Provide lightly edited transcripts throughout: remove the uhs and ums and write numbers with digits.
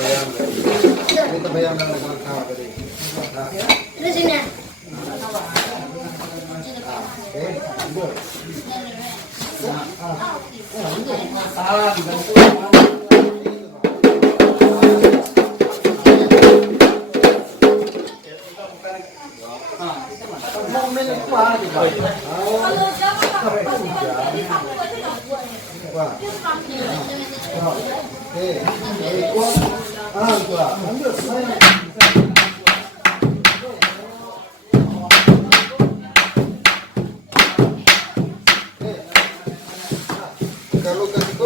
bayang. Kita bayang dengan langkah tadi. Terus ini. Oke, ambil. Salah dibantu. Momen itu apa juga? Ambil saya. Kalau kasih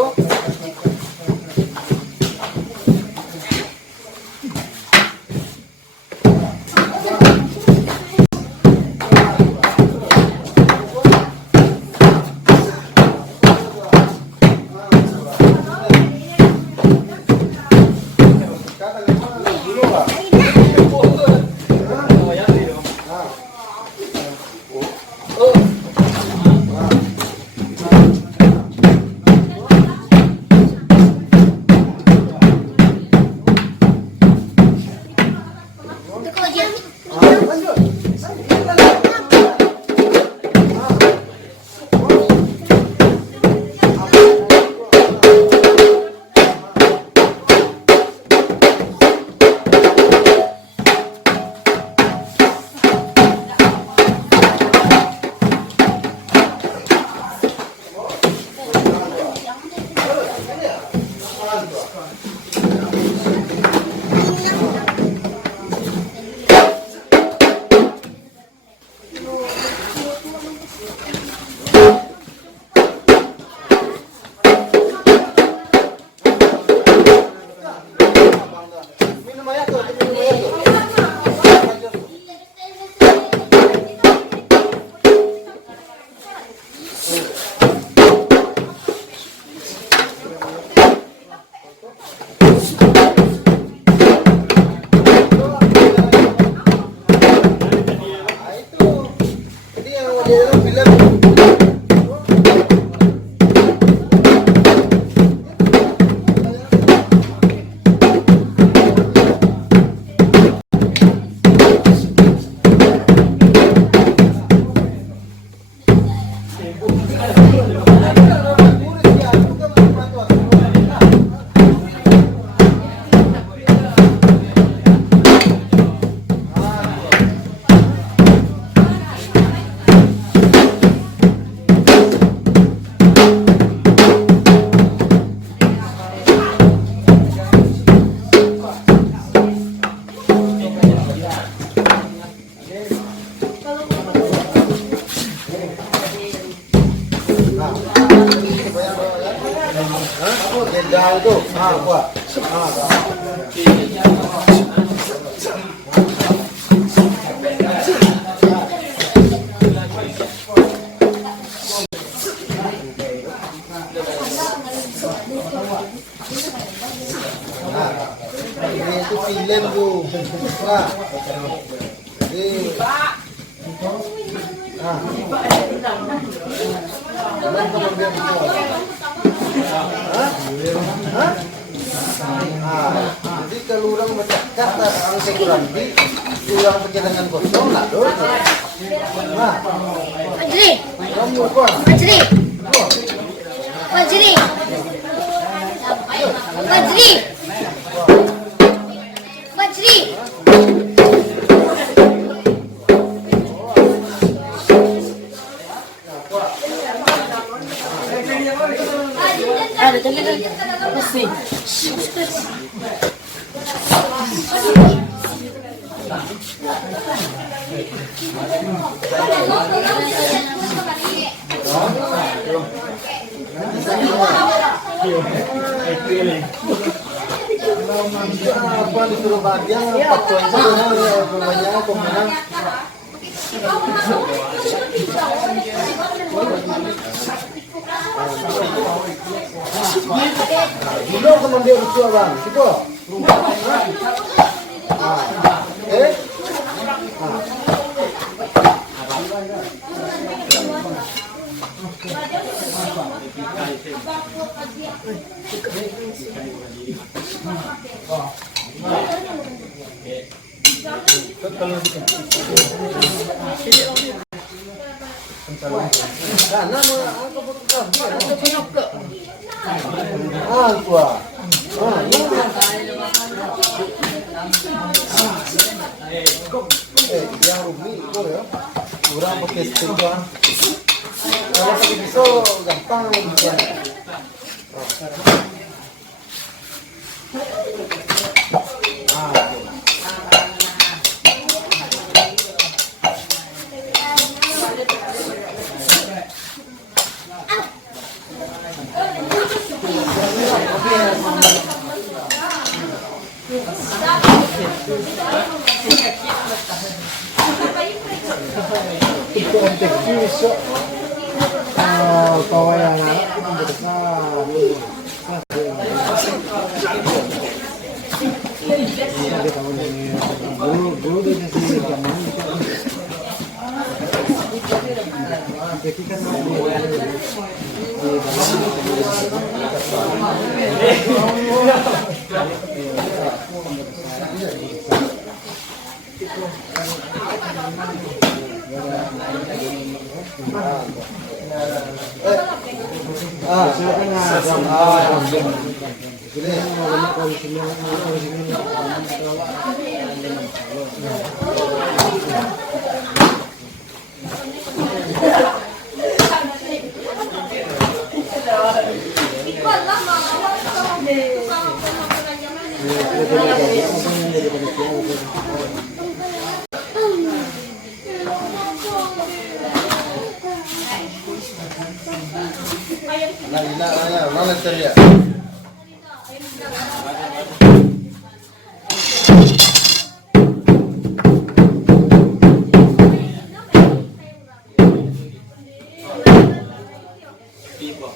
Beda itu. Gua. Ini itu film tuh. Nah. Ini. Jadi kalau orang baca kata orang sekuranti, orang pakai dengan kosong lah dong. Nah, Fajri, kamu apa? Fajri, Fajri, Fajri, Fajri. Ada teman pasti. Apa disuruh bagian 4 poin saja rumahnya pemenang. Dulu teman dia lucu bang, siapa? Karena mau keputusan tua. Yang rumi itu ya. Kurang pakai stick doang. Kalau pakai pisau gampang gitu. Itu MTQ iso kawai anak itu besar kita tahun ini dulu dia sih zaman itu kan Mana ceria? Tipo.